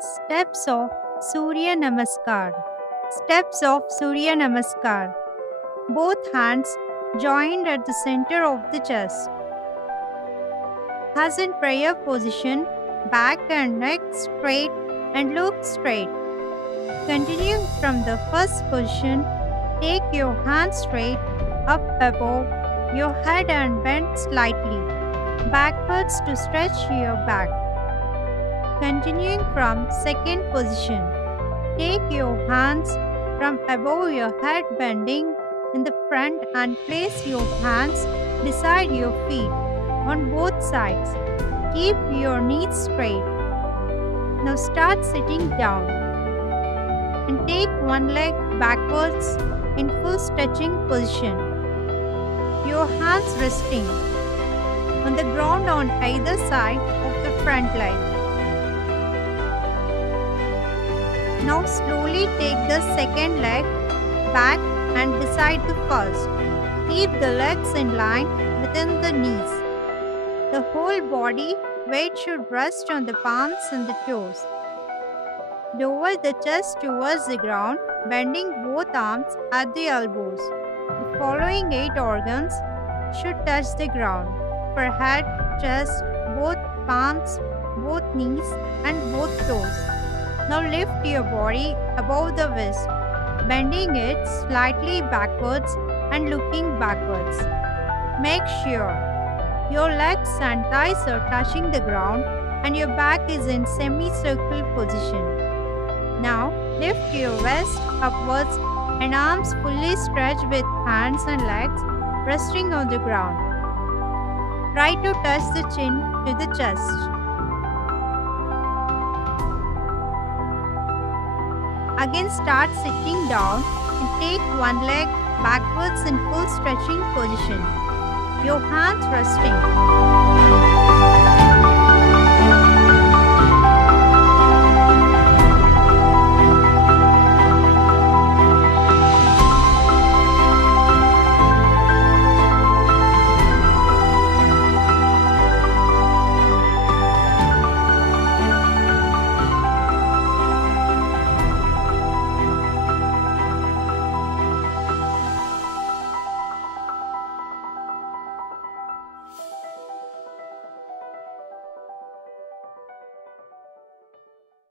Steps of Surya Namaskar. Steps of Surya Namaskar. Both hands joined at the center of the chest. As in prayer position, back and neck straight and look straight. Continuing from the first position, take your hands straight up above your head and bend slightly backwards to stretch your back. Continuing from second position, take your hands from above your head bending in the front and place your hands beside your feet on both sides. Keep your knees straight. Now start sitting down and take one leg backwards in full stretching position. Your hands resting on the ground on either side of the front leg. Now slowly take the second leg back and beside the first. Keep the legs in line within the knees. The whole body weight should rest on the palms and the toes. Lower the chest towards the ground, bending both arms at the elbows. The following 8 organs should touch the ground: forehead, chest, both palms, both knees, and both toes. Now lift your body above the waist, bending it slightly backwards and looking backwards. Make sure your legs and thighs are touching the ground and your back is in semicircle position. Now lift your waist upwards and arms fully stretched with hands and legs resting on the ground. Try to touch the chin to the chest. Again start sitting down and take one leg backwards in full stretching position. Your hands resting